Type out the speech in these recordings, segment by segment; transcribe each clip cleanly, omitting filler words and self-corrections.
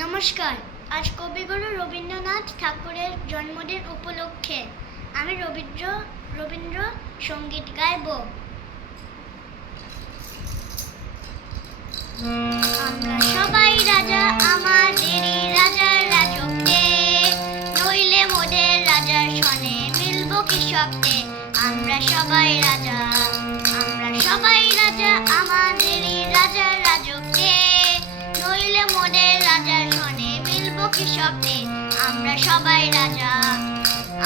নমস্কার। আজ কবিগুরু রবীন্দ্রনাথ ঠাকুরের জন্মদিন উপলক্ষে আমি রবীন্দ্র সঙ্গীত গাইব। আমরা সবাই রাজা, আমাদেরই রাজার রাজত্বে, নইলে মোদের রাজার সনে মিলব কি শব্দে। আমরা সবাই রাজা, আমাদেরই রাজার রাজত্বে, নইলে মোদের রাজার সনে মিলব কি শব্দে। আমরা সবাই রাজা,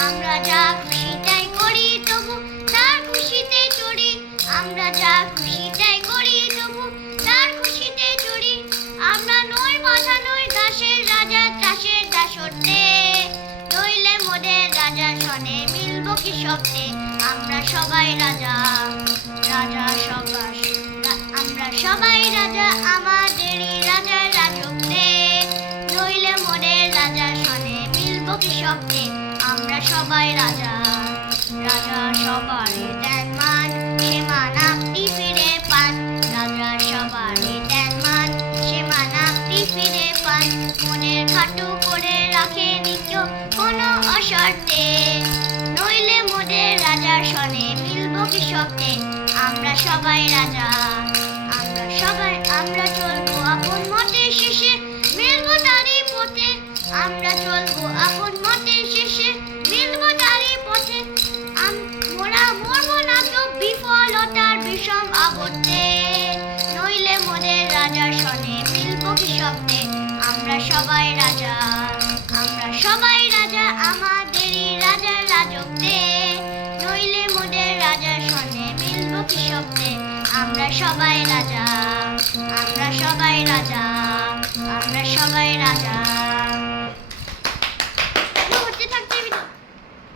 আমরা যা খুশি তাই করি, তবু তার খুশিতে চড়ি। আমরা যা খুশি তাই করি, তবু তার খুশিতে চড়ি। আমরা নই মাথা নই দাসের রাজা, দাসের দাসত্বে, নইলে মোদের রাজার সনে মিলব কি শব্দে। আমরা সবাই রাজা, আমরা সবাই রাজা, আমাদেরই রাজার রাজত্বে, নইলে মোদের রাজার সনে মিলব কি শব্দে। আমরা সবাই রাজা, সবারই দেন মান, সে মান আপনি ফিরে পান। রাজা সবারই দেন মান, সে মান আপনি ফিরে পান। মনের খাটু করে রাখে নিত্য কোনো অশর্তে, নইলে মোদের রাজার সনে মিলব কি শব্দে। আমরা সবাই রাজা, আমরা চলবো আপন মতের শেষে, মিলব তারই পথে। আমরা চলবো আপন মতের শেষে, মিলব তারই পথে। মোরা মরব না তো বিফলতার বিষম আবর্তে, নইলে মোদের রাজার সনে মিলব কি শব্দে। আমরা সবাই রাজা, আমাদেরই রাজার রাজত্বে, নইলে মোদের রাজার সনে মিলব কি শব্দে। আমরা সবাই রাজা, আমরা সবাই রাজা।